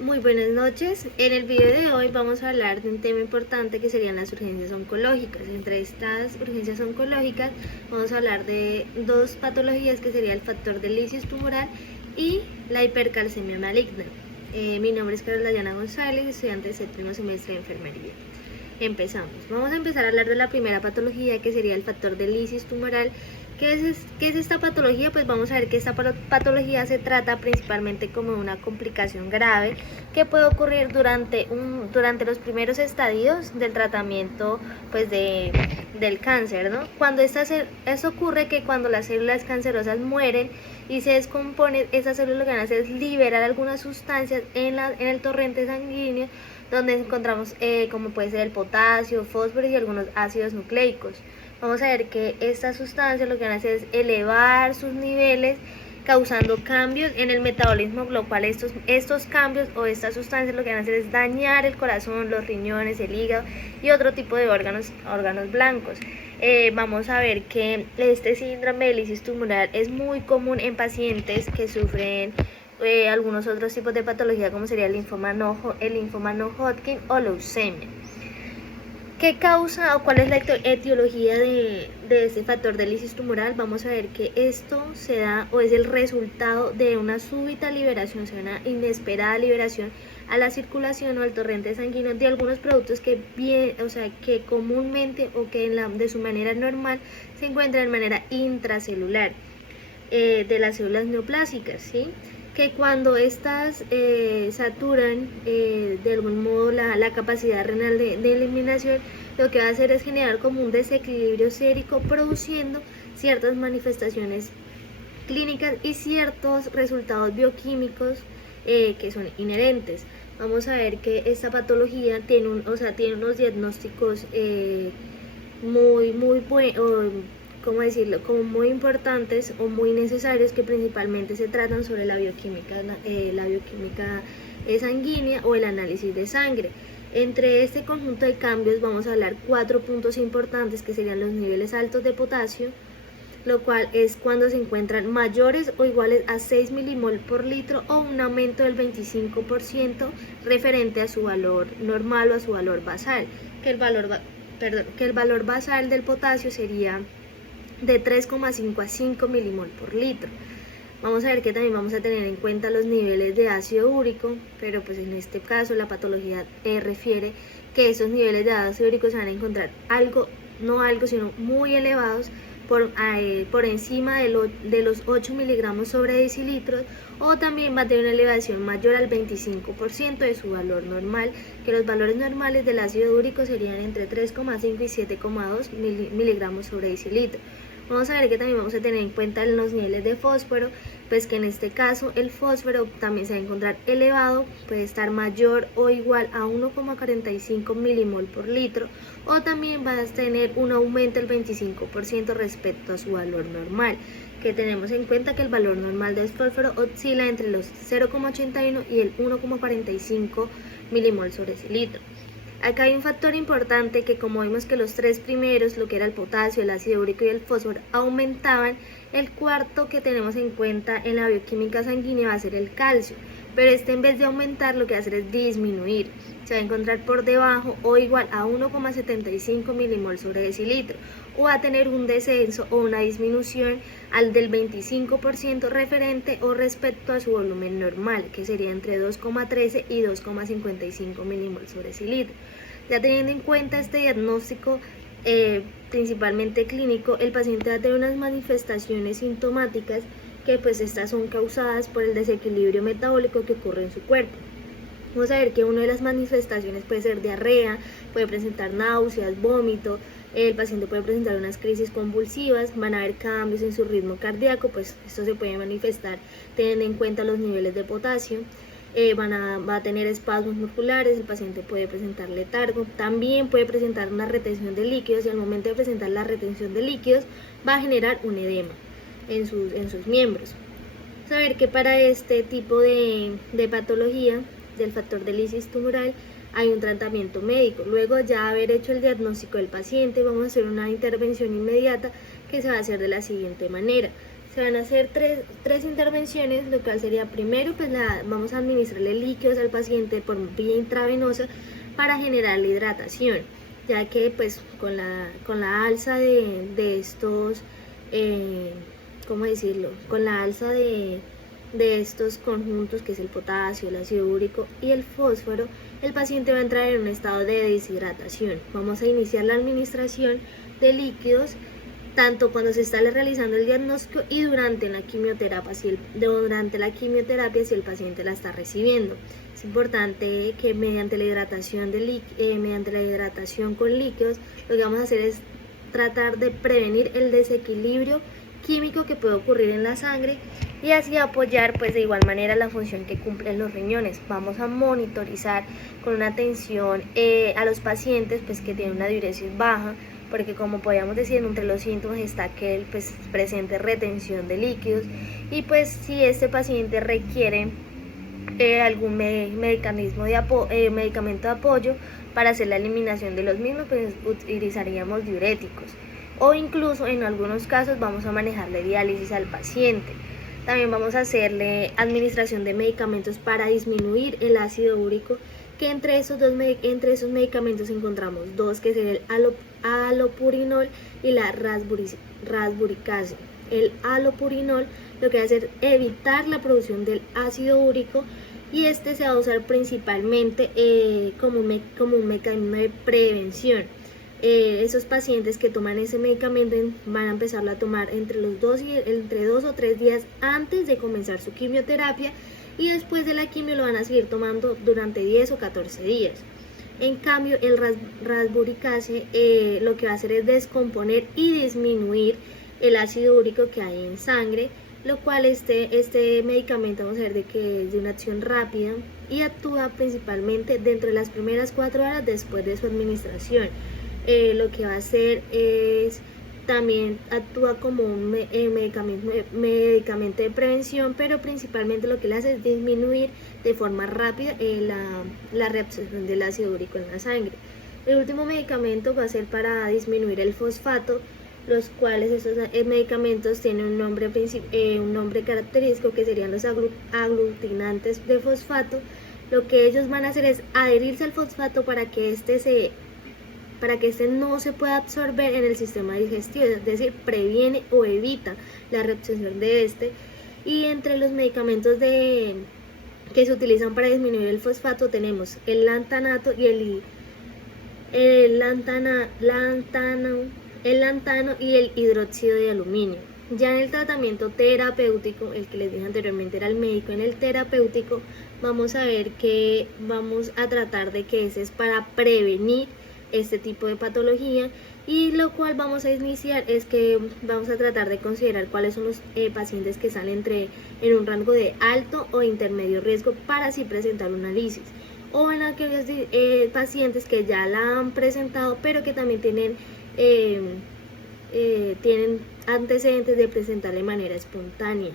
Muy buenas noches. En el video de hoy vamos a hablar de un tema importante que serían las urgencias oncológicas. Entre estas urgencias oncológicas vamos a hablar de dos patologías que sería el factor de lisius tumoral y la hipercalcemia maligna. Mi nombre es Carla Dayana González, estudiante de séptimo semestre de enfermería. Empezamos. Vamos a empezar a hablar de la primera patología que sería el factor de lisius tumoral. ¿Qué es esta patología? Pues vamos a ver que esta patología se trata principalmente como una complicación grave que puede ocurrir durante los primeros estadios del tratamiento pues del cáncer, ¿no? Eso ocurre que cuando las células cancerosas mueren y se descomponen, esas células lo que van a hacer es liberar algunas sustancias en el torrente sanguíneo, donde encontramos como puede ser el potasio, fósforo y algunos ácidos nucleicos. Vamos a ver que estas sustancias lo que van a hacer es elevar sus niveles, causando cambios en el metabolismo, lo cual estos cambios o estas sustancias lo que van a hacer es dañar el corazón, los riñones, el hígado y otro tipo de órganos blancos. Vamos a ver que este síndrome de lisius tumoral es muy común en pacientes que sufren algunos otros tipos de patología, como sería el linfoma no Hodgkin o leucemia. ¿Qué causa o cuál es la etiología de este factor de lisius tumoral? Vamos a ver que esto se da o es el resultado de una súbita liberación, o sea, una inesperada liberación a la circulación o al torrente sanguíneo de algunos productos que comúnmente o que de su manera normal se encuentran de manera intracelular de las células neoplásicas, ¿sí? Que cuando estas saturan de algún modo la capacidad renal de eliminación, lo que va a hacer es generar como un desequilibrio sérico, produciendo ciertas manifestaciones clínicas y ciertos resultados bioquímicos que son inherentes. Vamos a ver que esta patología tiene unos diagnósticos muy buenos, ¿cómo decirlo?, como muy importantes o muy necesarios, que principalmente se tratan sobre la bioquímica sanguínea o el análisis de sangre. Entre este conjunto de cambios vamos a hablar 4 puntos importantes, que serían los niveles altos de potasio, lo cual es cuando se encuentran mayores o iguales a 6 milimol por litro o un aumento del 25% referente a su valor normal o a su valor basal, que el valor basal del potasio sería de 3,5 a 5 milimol por litro. Vamos a ver que también vamos a tener en cuenta los niveles de ácido úrico, pero pues en este caso la patología refiere que esos niveles de ácido úrico se van a encontrar sino muy elevados, por encima de los 8 miligramos sobre decilitros, o también va a tener una elevación mayor al 25% de su valor normal, que los valores normales del ácido úrico serían entre 3,5 y 7,2 miligramos sobre decilitro. Vamos a ver que también vamos a tener en cuenta los niveles de fósforo, pues que en este caso el fósforo también se va a encontrar elevado, puede estar mayor o igual a 1,45 milimol por litro, o también va a tener un aumento del 25% respecto a su valor normal, que tenemos en cuenta que el valor normal del fósforo oscila entre los 0,81 y el 1,45 milimol sobre decilitro. Acá hay un factor importante, que como vimos que los tres primeros, lo que era el potasio, el ácido úrico y el fósforo, aumentaban, el cuarto que tenemos en cuenta en la bioquímica sanguínea va a ser el calcio, pero en vez de aumentar lo que va a hacer es disminuir, se va a encontrar por debajo o igual a 1,75 milimol sobre decilitro, o va a tener un descenso o una disminución al del 25% referente o respecto a su volumen normal, que sería entre 2,13 y 2,55 milimol sobre decilitro. Ya teniendo en cuenta este diagnóstico principalmente clínico, el paciente va a tener unas manifestaciones sintomáticas que pues estas son causadas por el desequilibrio metabólico que ocurre en su cuerpo. Vamos a ver que una de las manifestaciones puede ser diarrea, puede presentar náuseas, vómito, el paciente puede presentar unas crisis convulsivas, van a haber cambios en su ritmo cardíaco, pues esto se puede manifestar teniendo en cuenta los niveles de potasio. Va a tener espasmos musculares, el paciente puede presentar letargo, también puede presentar una retención de líquidos, y al momento de presentar la retención de líquidos va a generar un edema en sus miembros. Saber que para este tipo de patología del factor de lisius tumoral hay un tratamiento médico. Luego ya haber hecho el diagnóstico del paciente, vamos a hacer una intervención inmediata que se va a hacer de la siguiente manera. Se van a hacer tres intervenciones, lo cual sería primero, pues vamos a administrarle líquidos al paciente por vía intravenosa para generar la hidratación, ya que pues con la alza de estos, ¿cómo decirlo? Con la alza de estos conjuntos, que es el potasio, el ácido úrico y el fósforo, el paciente va a entrar en un estado de deshidratación. Vamos a iniciar la administración de líquidos tanto cuando se está realizando el diagnóstico y durante la quimioterapia, si el paciente la está recibiendo. Es importante que mediante la hidratación con líquidos, lo que vamos a hacer es tratar de prevenir el desequilibrio químico que puede ocurrir en la sangre y así apoyar pues de igual manera la función que cumplen los riñones. Vamos a monitorizar con una atención a los pacientes pues que tienen una diuresis baja, porque como podríamos decir, entre los síntomas está que él pues presente retención de líquidos y pues si este paciente requiere algún medicamento de apoyo para hacer la eliminación de los mismos, pues utilizaríamos diuréticos o incluso en algunos casos vamos a manejarle diálisis al paciente. También vamos a hacerle administración de medicamentos para disminuir el ácido úrico, que entre esos medicamentos encontramos dos, que sería el alopurinol y la rasburicasa. El alopurinol lo que va a hacer es evitar la producción del ácido úrico y este se va a usar principalmente como un mecanismo de prevención. Esos pacientes que toman ese medicamento van a empezarlo a tomar entre 2 o 3 días antes de comenzar su quimioterapia y después de la quimio lo van a seguir tomando durante 10 o 14 días. En cambio, el rasburicase lo que va a hacer es descomponer y disminuir el ácido úrico que hay en sangre, lo cual este medicamento vamos a ver de que es de una acción rápida y actúa principalmente dentro de las primeras 4 horas después de su administración. Lo que va a hacer es también actúa como un medicamento de prevención, pero principalmente lo que le hace es disminuir de forma rápida la reabsorción del ácido úrico en la sangre. El último medicamento va a ser para disminuir el fosfato, los cuales esos medicamentos tienen un nombre característico que serían los aglutinantes de fosfato. Lo que ellos van a hacer es adherirse al fosfato para que este no se pueda absorber en el sistema digestivo, es decir, previene o evita la reabsorción de este. Y entre los medicamentos que se utilizan para disminuir el fosfato tenemos el lantanato y el lantano y el hidróxido de aluminio. Ya en el tratamiento terapéutico, el que les dije anteriormente era el médico, en el terapéutico vamos a ver que vamos a tratar de que ese es para prevenir este tipo de patología, y lo cual vamos a iniciar es que vamos a tratar de considerar cuáles son los pacientes que salen en un rango de alto o intermedio riesgo para así presentar un análisis, o en aquellos pacientes que ya la han presentado pero que también tienen antecedentes de presentar de manera espontánea.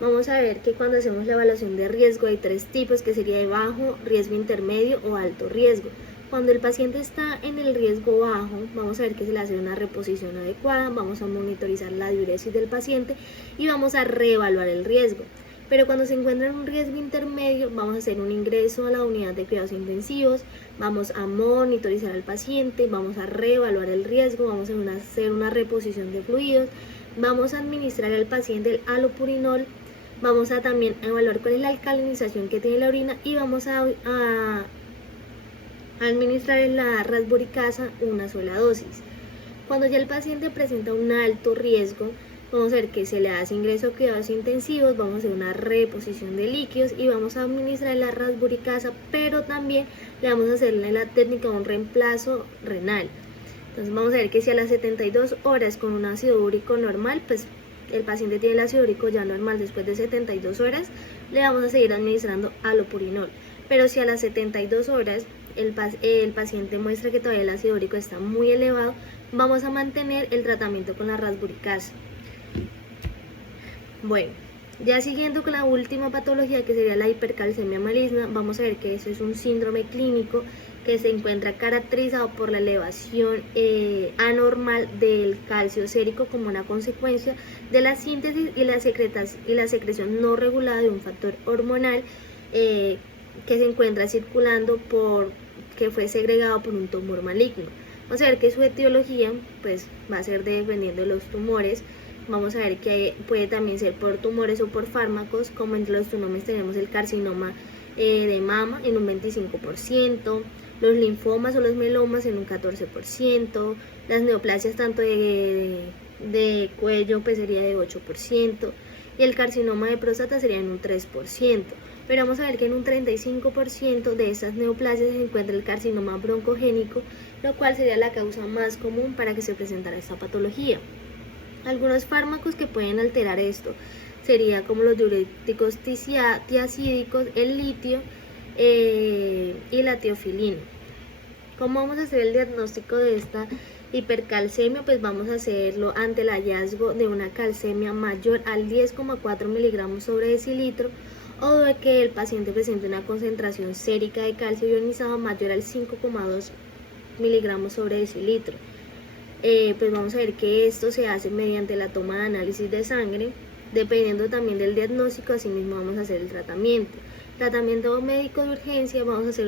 Vamos a ver que cuando hacemos la evaluación de riesgo hay 3 tipos, que sería de bajo, riesgo intermedio o alto riesgo. Cuando el paciente está en el riesgo bajo, vamos a ver que se le hace una reposición adecuada, vamos a monitorizar la diuresis del paciente y vamos a reevaluar el riesgo. Pero cuando se encuentra en un riesgo intermedio, vamos a hacer un ingreso a la unidad de cuidados intensivos, vamos a monitorizar al paciente, vamos a reevaluar el riesgo, vamos a hacer una reposición de fluidos, vamos a administrar al paciente el alopurinol, vamos a también evaluar cuál es la alcalinización que tiene la orina y vamos a administrar la rasburicasa una sola dosis. Cuando ya el paciente presenta un alto riesgo, vamos a ver que se le hace ingreso a cuidados intensivos, vamos a hacer una reposición de líquidos y vamos a administrar la rasburicasa, pero también le vamos a hacer la técnica de un reemplazo renal. Entonces vamos a ver que si a las 72 horas con un ácido úrico normal, pues el paciente tiene el ácido úrico ya normal, después de 72 horas le vamos a seguir administrando alopurinol. Pero si a las 72 horas el paciente muestra que todavía el ácido úrico está muy elevado, vamos a mantener el tratamiento con la rasburicasa. Bueno, Ya siguiendo con la última patología, que sería la hipercalcemia maligna, vamos a ver que eso es un síndrome clínico que se encuentra caracterizado por la elevación anormal del calcio sérico como una consecuencia de la síntesis y la secreción no regulada de un factor hormonal que se encuentra circulando que fue segregado por un tumor maligno. Vamos a ver que su etiología pues va a ser dependiendo de los tumores. Vamos a ver que puede también ser por tumores o por fármacos, como entre los tumores tenemos el carcinoma de mama en un 25%, los linfomas o los melomas en un 14%, las neoplasias tanto de cuello pues sería de 8%, y el carcinoma de próstata sería en un 3%. Pero vamos a ver que en un 35% de esas neoplasias se encuentra el carcinoma broncogénico, lo cual sería la causa más común para que se presentara esta patología. Algunos fármacos que pueden alterar esto sería como los diuréticos tiacídicos, el litio y la teofilina. ¿Cómo vamos a hacer el diagnóstico de esta hipercalcemia? Pues vamos a hacerlo ante el hallazgo de una calcemia mayor al 10,4 miligramos sobre decilitro, o de que el paciente presente una concentración sérica de calcio ionizado mayor al 5,2 miligramos sobre decilitro. Pues vamos a ver que esto se hace mediante la toma de análisis de sangre. Dependiendo también del diagnóstico, asimismo vamos a hacer el tratamiento. Tratamiento médico de urgencia, vamos a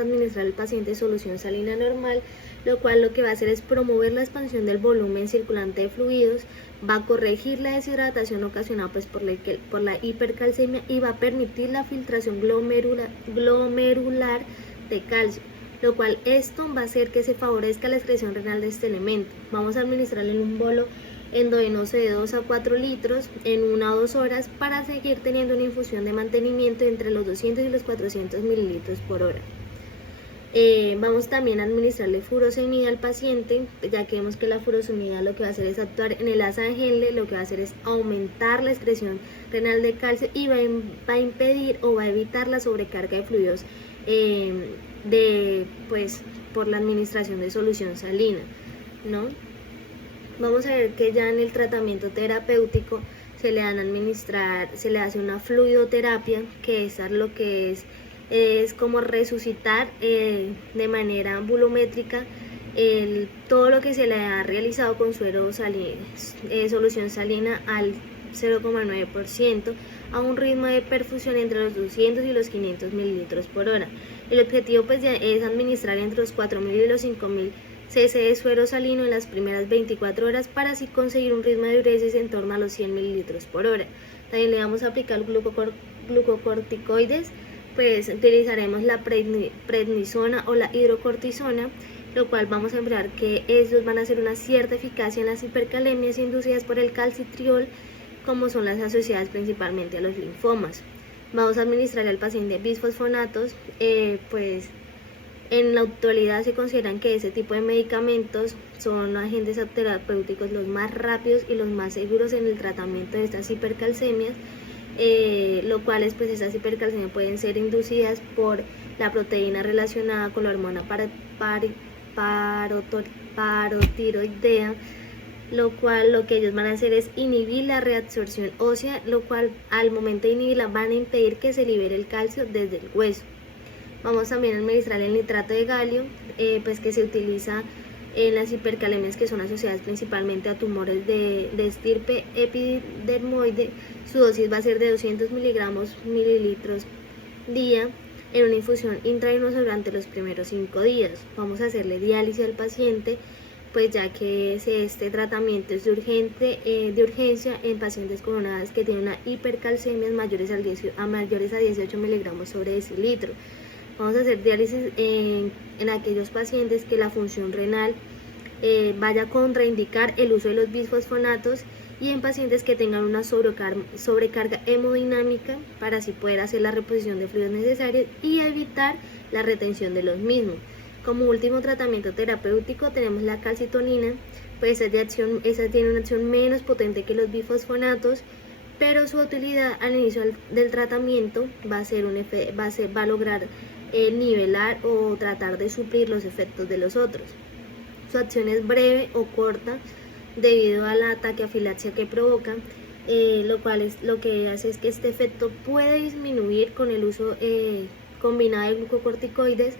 administrar al paciente solución salina normal, lo cual lo que va a hacer es promover la expansión del volumen circulante de fluidos, va a corregir la deshidratación ocasionada pues por la hipercalcemia, y va a permitir la filtración glomerular de calcio, lo cual esto va a hacer que se favorezca la excreción renal de este elemento. Vamos a administrarle en un bolo endovenoso de 2 a 4 litros en 1 o 2 horas para seguir teniendo una infusión de mantenimiento entre los 200 y los 400 mililitros por hora. Vamos también a administrarle furosemida al paciente, ya que vemos que la furosemida lo que va a hacer es actuar en el asa de Henle, lo que va a hacer es aumentar la excreción renal de calcio y va a impedir o va a evitar la sobrecarga de fluidos por la administración de solución salina, ¿no? Vamos a ver que ya en el tratamiento terapéutico se le hace una fluidoterapia, que es lo que es como resucitar de manera volumétrica todo lo que se le ha realizado con solución salina al 0,9% a un ritmo de perfusión entre los 200 y los 500 mililitros por hora. El objetivo pues es administrar entre los 4.000 y los 5.000 cc de suero salino en las primeras 24 horas para así conseguir un ritmo de diuresis en torno a los 100 mililitros por hora. También le vamos a aplicar glucocorticoides, pues utilizaremos la prednisona o la hidrocortisona, lo cual vamos a emplear que estos van a hacer una cierta eficacia en las hipercalemias inducidas por el calcitriol, como son las asociadas principalmente a los linfomas. Vamos a administrar al paciente bisfosfonatos, pues en la actualidad se consideran que ese tipo de medicamentos son agentes terapéuticos los más rápidos y los más seguros en el tratamiento de estas hipercalcemias, lo cual pues esas hipercalcemias pueden ser inducidas por la proteína relacionada con la hormona parotiroidea, lo cual lo que ellos van a hacer es inhibir la reabsorción ósea, lo cual al momento de inhibirla van a impedir que se libere el calcio desde el hueso. Vamos también a administrar el nitrato de galio, pues que se utiliza en las hipercalemias que son asociadas principalmente a tumores de estirpe epidermoide. Su dosis va a ser de 200 mililitros día en una infusión intravenosa durante los primeros 5 días. Vamos a hacerle diálisis al paciente, pues ya que este tratamiento es de urgencia en pacientes coronadas que tienen una hipercalcemia mayores a 18 miligramos sobre decilitro. Vamos a hacer diálisis en aquellos pacientes que la función renal vaya a contraindicar el uso de los bisfosfonatos, y en pacientes que tengan una sobrecarga hemodinámica, para así poder hacer la reposición de fluidos necesarios y evitar la retención de los mismos. Como último tratamiento terapéutico tenemos la calcitonina, pues esa tiene una acción menos potente que los bifosfonatos, pero su utilidad al inicio del tratamiento va a lograr nivelar o tratar de suplir los efectos de los otros. Su acción es breve o corta debido a la taquiafilaxia que provoca. lo cual es lo que hace es que este efecto puede disminuir con el uso combinado de glucocorticoides,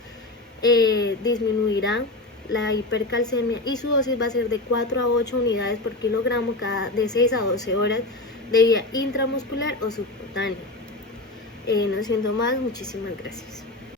disminuirá la hipercalcemia y su dosis va a ser de 4 a 8 unidades por kilogramo de 6 a 12 horas de vía intramuscular o subcutánea. No siendo más, muchísimas gracias.